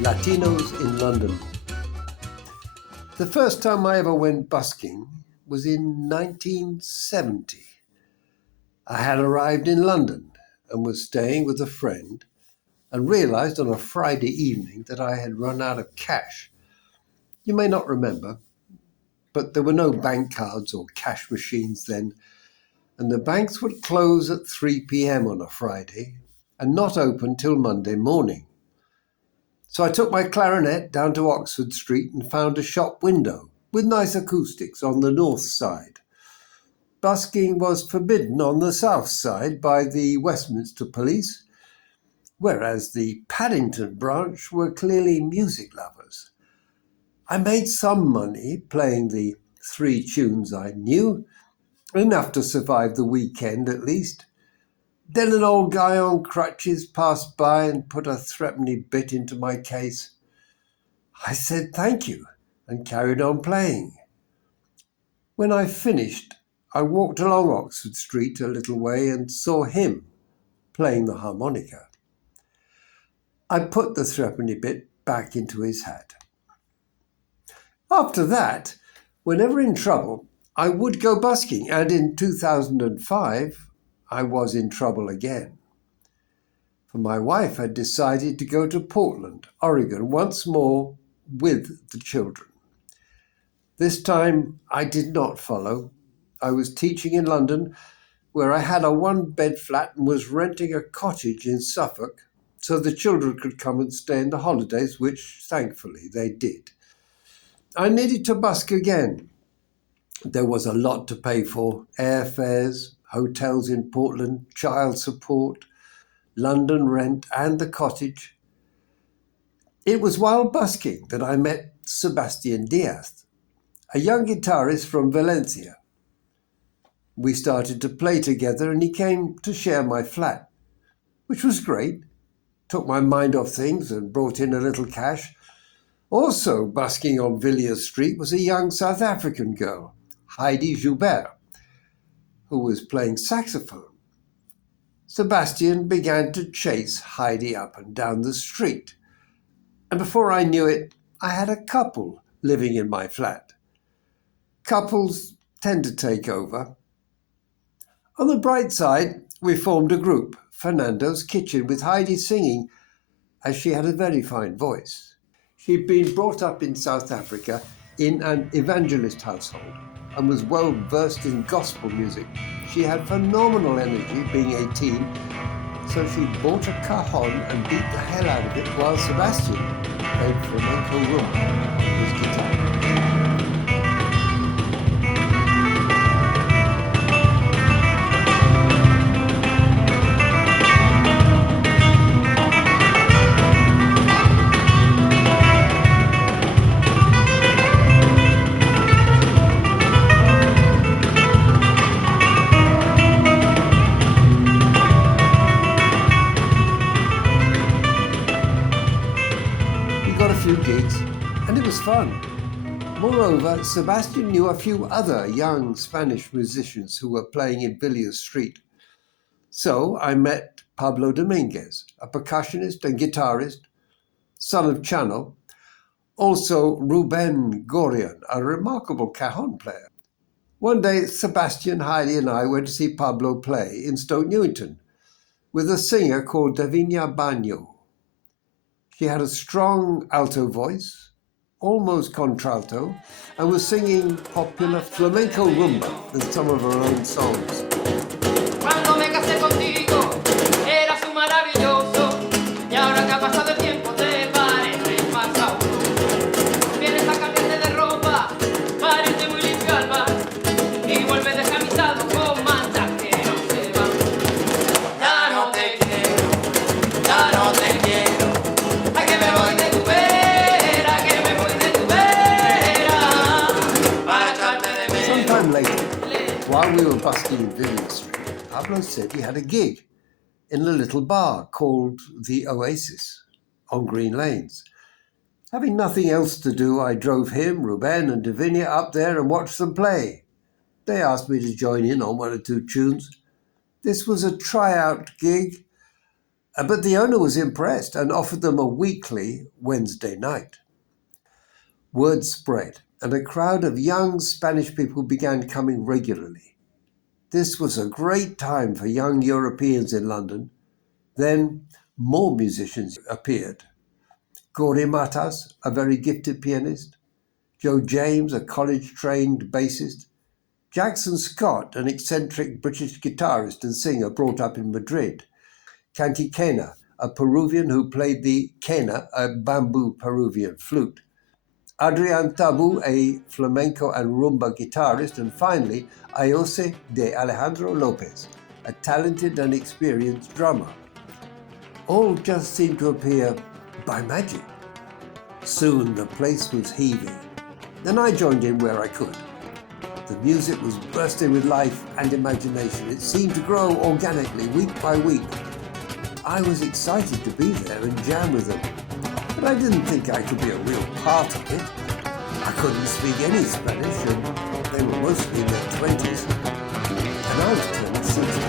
Latinos in London. The first time I ever went busking was in 1970. I had arrived in London and was staying with a friend and realized on a Friday evening that I had run out of cash. You may not remember, but there were no bank cards or cash machines then, and the banks would close at 3 p.m. on a Friday and not open till Monday morning. So I took my clarinet down to Oxford Street and found a shop window with nice acoustics on the north side. Busking was forbidden on the south side by the Westminster Police, whereas the Paddington branch were clearly music lovers. I made some money playing the 3 tunes I knew, enough to survive the weekend at least. Then an old guy on crutches passed by and put a threepenny bit into my case. I said thank you and carried on playing. When I finished, I walked along Oxford Street a little way and saw him playing the harmonica. I put the threepenny bit back into his hat. After that, whenever in trouble, I would go busking, and in 2005, I was in trouble again. For my wife had decided to go to Portland, Oregon, once more with the children. This time I did not follow. I was teaching in London, where I had a 1-bed flat and was renting a cottage in Suffolk so the children could come and stay in the holidays, which thankfully they did. I needed to busk again. There was a lot to pay for: airfares, hotels in Portland, child support, London rent, and the cottage. It was while busking that I met Sebastian Diaz, a young guitarist from Valencia. We started to play together and he came to share my flat, which was great. Took my mind off things and brought in a little cash. Also busking on Villiers Street was a young South African girl, Hagi, who was playing saxophone. Sebastian began to chase Heidi up and down the street, and before I knew it, I had a couple living in my flat. Couples tend to take over. On the bright side, we formed a group, Fernando's Kitchen, with Heidi singing, as she had a very fine voice. She'd been brought up in South Africa in an evangelist household and was well versed in gospel music. She had phenomenal energy being 18, so she bought a cajon and beat the hell out of it while Sebastian played flamenco rumba with his guitar. Few gigs, and it was fun. Moreover, Sebastian knew a few other young Spanish musicians who were playing in Villiers Street. So I met Pablo Dominguez, a percussionist and guitarist, son of Chano, also Ruben Gorian, a remarkable cajon player. One day, Sebastian, Heidi and I went to see Pablo play in Stoke Newington with a singer called Davinia Bagno. She had a strong alto voice, almost contralto, and was singing popular flamenco rumba and some of her own songs. Cuando me casé contigo, eras un maravilloso, y ahora que ha pasado el tiempo te pareces más a uno. Vienes a cambiarte de ropa, para irte muy limpio al bar, y vuelves descamisado con manchas que no se van. Ya no te quiero, ya no te quiero. I que me voy de tu we were busking in Vivian Street, Pablo said he had a gig in a little bar called the Oasis on Green Lanes. Having nothing else to do, I drove him, Ruben and Davinia up there and watched them play. They asked me to join in on one or two tunes. This was a tryout gig, but the owner was impressed and offered them a weekly Wednesday night. Word spread, and a crowd of young Spanish people began coming regularly. This was a great time for young Europeans in London. Then more musicians appeared. Corey Matas, a very gifted pianist. Joe James, a college-trained bassist. Jackson Scott, an eccentric British guitarist and singer brought up in Madrid. Canty Quena, a Peruvian who played the quena, a bamboo Peruvian flute. Adrian Tabu, a flamenco and rumba guitarist. And finally, Ayose de Alejandro Lopez, a talented and experienced drummer. All just seemed to appear by magic. Soon the place was heaving. Then I joined in where I could. The music was bursting with life and imagination. It seemed to grow organically, week by week. I was excited to be there and jam with them, but I didn't think I could be a real part of it. I couldn't speak any Spanish, and they were mostly in their 20s, and I was turning 60.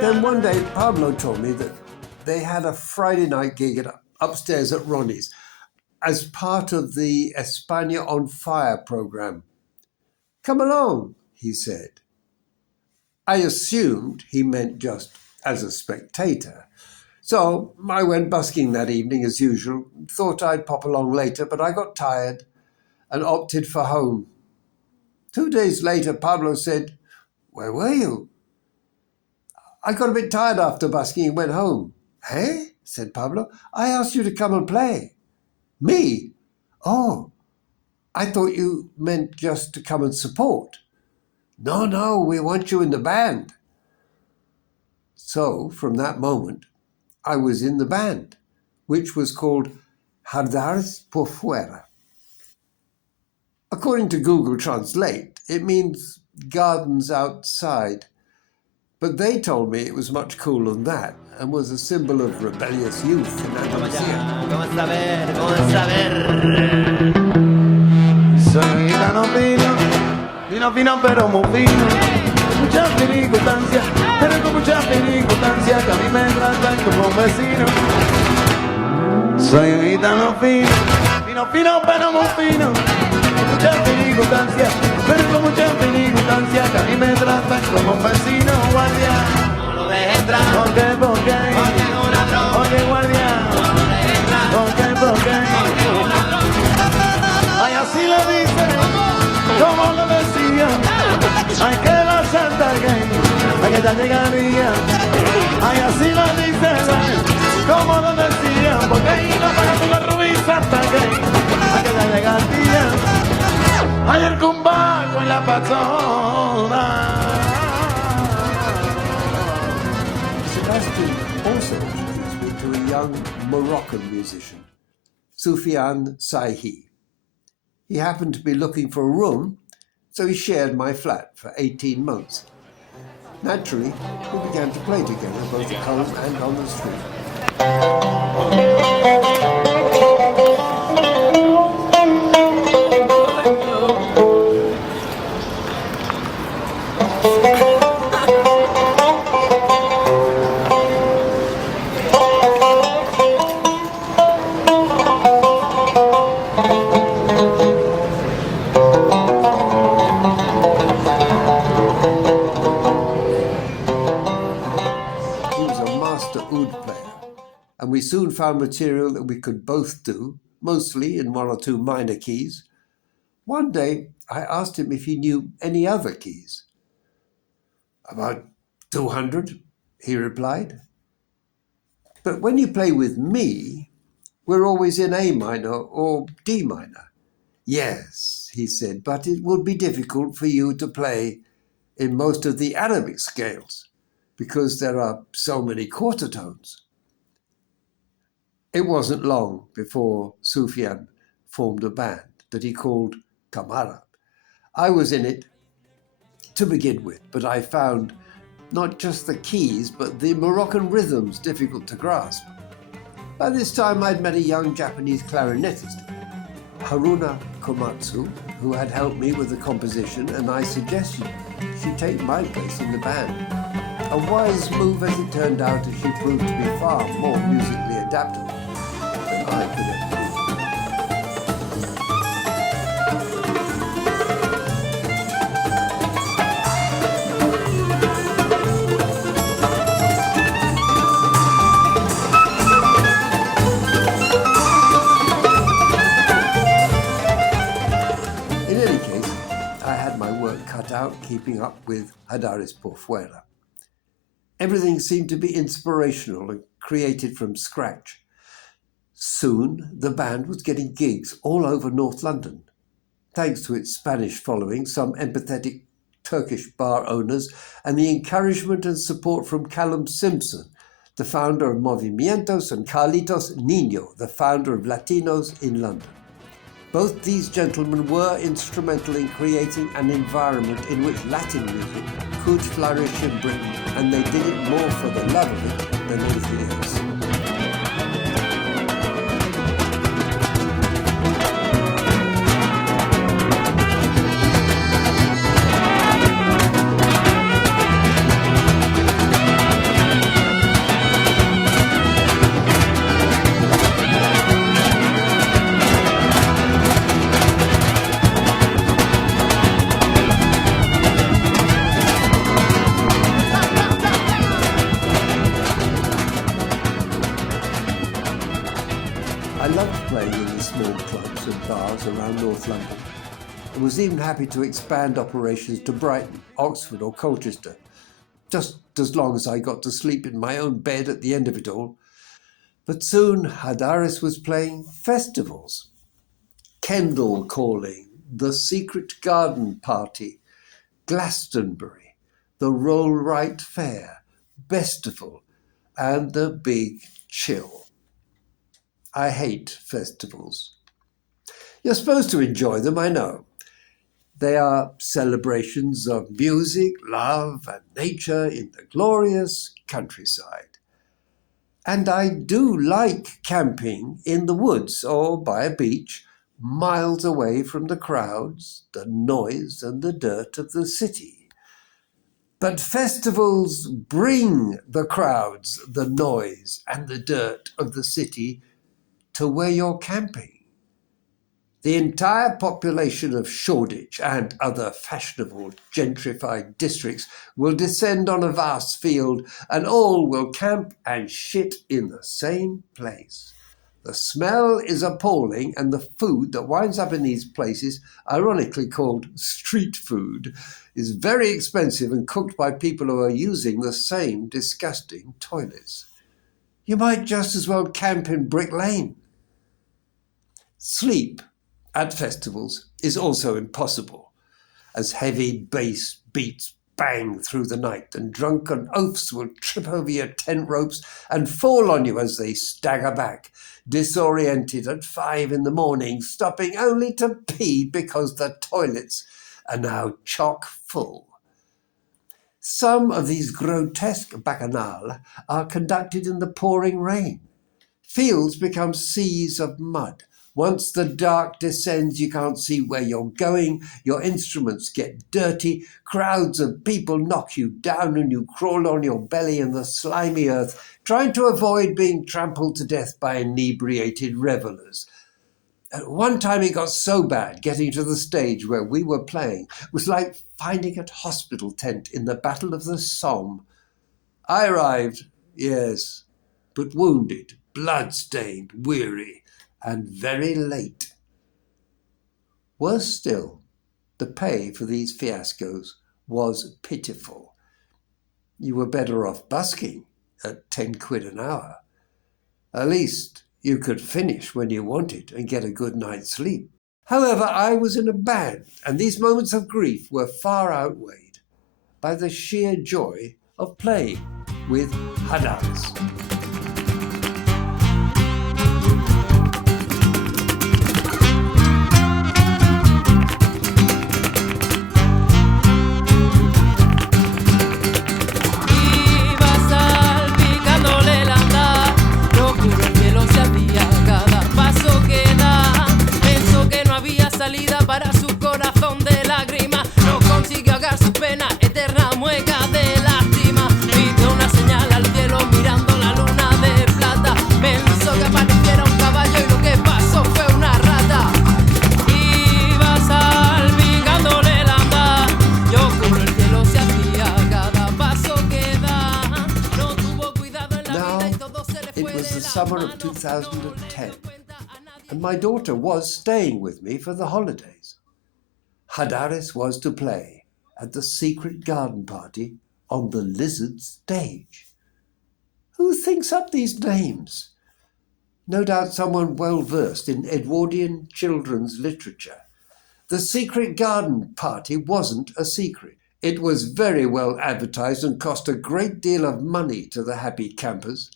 Then one day, Pablo told me that they had a Friday night gig upstairs at Ronnie's as part of the España on Fire program. Come along, he said. I assumed he meant just as a spectator. So I went busking that evening as usual, thought I'd pop along later, but I got tired and opted for home. 2 days later, Pablo said, "Where were you?" "I got a bit tired after busking and went home." "Eh?" said Pablo. "I asked you to come and play." "Me? Oh, I thought you meant just to come and support." No, we want you in the band." So from that moment, I was in the band, which was called Jardins por Fuera. According to Google Translate, it means gardens outside. But they told me it was much cooler than that and was a symbol of rebellious youth in Andalusia. Soy gitano fino pero muy fino, muchas circunstancias, pero con muchas circunstancias que a mí me tratan como un vecino. Soy un gitano fino pero muy fino, muchas circunstancias, pero con muchas circunstancias que a mí me tratan como un vecino. Guardia, no lo dejes entrar. ¿Por qué? Porque es un ladrón. ¿Por qué, guardia? No lo dejes entrar. ¿Por qué? Porque es un ladrón. Ay, así lo dicen, como lo decían. Ay, que la Santa Gay, ay, que ya llegaría. Ay, así lo dicen, como lo decían. Porque ahí no para tu la rubí Santa Gay, ay, que ya llegaría. Ay, el cumbaco y la patona. Sebastian also introduced me to a young Moroccan musician, Soufiane Saihi. He happened to be looking for a room, so he shared my flat for 18 months. Naturally, we began to play together both at home and on the street. And we soon found material that we could both do, mostly in one or two minor keys. One day I asked him if he knew any other keys. About 200, he replied. But when you play with me, we're always in A minor or D minor. Yes, he said, but it would be difficult for you to play in most of the Arabic scales because there are so many quarter tones. It wasn't long before Sufyan formed a band that he called Kamara. I was in it to begin with, but I found not just the keys, but the Moroccan rhythms difficult to grasp. By this time, I'd met a young Japanese clarinetist, Haruna Komatsu, who had helped me with the composition, and I suggested she take my place in the band. A wise move as it turned out, as she proved to be far more musically adaptable than I could have been. In any case, I had my work cut out keeping up with Hadaris por Fuera. Everything seemed to be inspirational and created from scratch. Soon, the band was getting gigs all over North London. Thanks to its Spanish following, some empathetic Turkish bar owners, and the encouragement and support from Callum Simpson, the founder of Movimientos, and Carlitos Nino, the founder of Latinos in London. Both these gentlemen were instrumental in creating an environment in which Latin music could flourish in Britain, and they did it more for the love of it than anything else. I loved playing in the small clubs and bars around North London and was even happy to expand operations to Brighton, Oxford or Colchester, just as long as I got to sleep in my own bed at the end of it all. But soon Hadaris was playing festivals. Kendal Calling, the Secret Garden Party, Glastonbury, the Roll Right Fair, Bestival, and the Big Chill. I hate festivals. You're supposed to enjoy them, I know. They are celebrations of music, love, and nature in the glorious countryside. And I do like camping in the woods or by a beach, miles away from the crowds, the noise, and the dirt of the city. But festivals bring the crowds, the noise, and the dirt of the city to where you're camping. The entire population of Shoreditch and other fashionable gentrified districts will descend on a vast field, and all will camp and shit in the same place. The smell is appalling, and the food that winds up in these places, ironically called street food, is very expensive and cooked by people who are using the same disgusting toilets. You might just as well camp in Brick Lane. Sleep at festivals is also impossible, as heavy bass beats bang through the night and drunken oafs will trip over your tent ropes and fall on you as they stagger back, disoriented at 5 a.m, stopping only to pee because the toilets are now chock full. Some of these grotesque bacchanal are conducted in the pouring rain. Fields become seas of mud. Once the dark descends, you can't see where you're going, your instruments get dirty, crowds of people knock you down and you crawl on your belly in the slimy earth, trying to avoid being trampled to death by inebriated revelers. At one time it got so bad, getting to the stage where we were playing was like finding a hospital tent in the Battle of the Somme. I arrived, yes, but wounded, blood-stained, weary, and very late. Worse still, the pay for these fiascos was pitiful. You were better off busking at 10 quid an hour. At least you could finish when you wanted and get a good night's sleep. However, I was in a band, and these moments of grief were far outweighed by the sheer joy of playing with Hadaris. Para su corazón de lágrimas, no consiguió ahogar su pena, eterna mueca de lástima. Pidió una señal al cielo mirando la luna de plata. Pensó que apareciera un caballo y lo que pasó fue una rata. Iba salpicándole el andar, y oscuro el cielo se hacía cada paso que da. No tuvo cuidado en la vida y todo se le fue de las manos. It was the summer of 2010. And my daughter was staying with me for the holidays. Hadaris was to play at the secret garden party on the Lizard stage. Who thinks up these names? No doubt someone well versed in Edwardian children's literature. The secret garden party wasn't a secret. It was very well advertised and cost a great deal of money to the happy campers.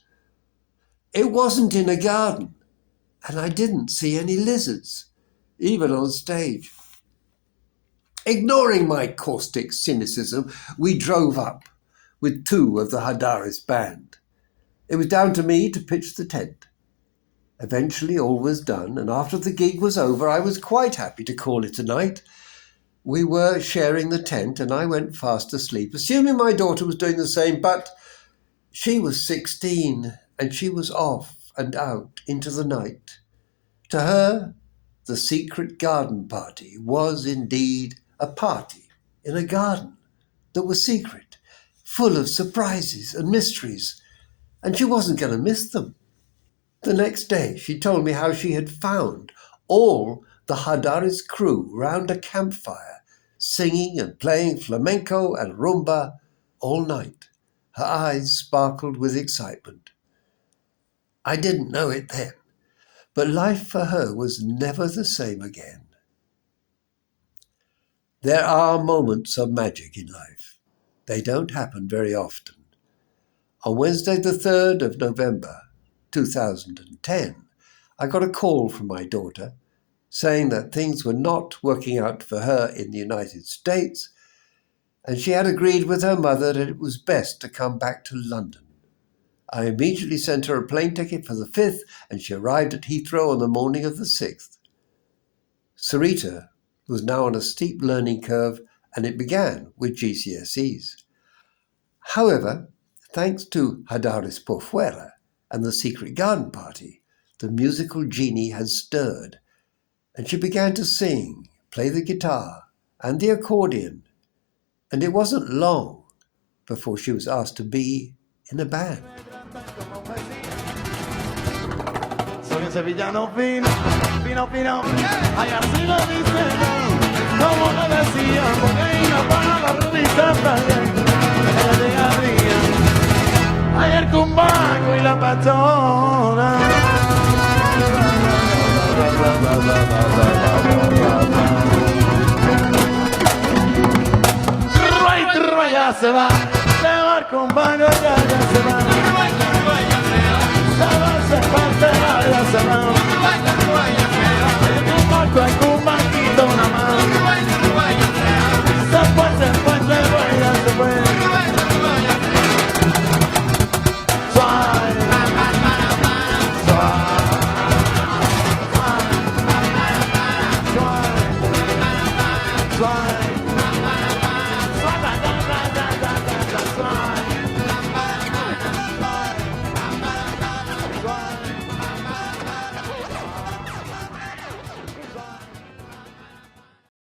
It wasn't in a garden. And I didn't see any lizards, even on stage. Ignoring my caustic cynicism, we drove up with 2 of the Hadaris band. It was down to me to pitch the tent. Eventually all was done, and after the gig was over, I was quite happy to call it a night. We were sharing the tent, and I went fast asleep, assuming my daughter was doing the same, but she was 16, and she was off and out into the night. To her, the secret garden party was indeed a party in a garden that was secret, full of surprises and mysteries, and she wasn't going to miss them. The next day, she told me how she had found all the Hadaris crew round a campfire, singing and playing flamenco and rumba all night. Her eyes sparkled with excitement. I didn't know it then, but life for her was never the same again. There are moments of magic in life. They don't happen very often. On Wednesday the 3rd of November, 2010, I got a call from my daughter saying that things were not working out for her in the United States, and she had agreed with her mother that it was best to come back to London. I immediately sent her a plane ticket for the 5th, and she arrived at Heathrow on the morning of the 6th. Sereta was now on a steep learning curve, and it began with GCSEs. However, thanks to Hadaris por Fuera and the secret garden party, the musical genie had stirred, and she began to sing, play the guitar and the accordion, and it wasn't long before she was asked to be in a band. Soy un sevillano fino, fino, fino, ay así lo dice, como lo decía, porque iba para la revista también, ella llegaría, ay el cumbaco y la patrona. Ya se va, se va el cumbaco ya.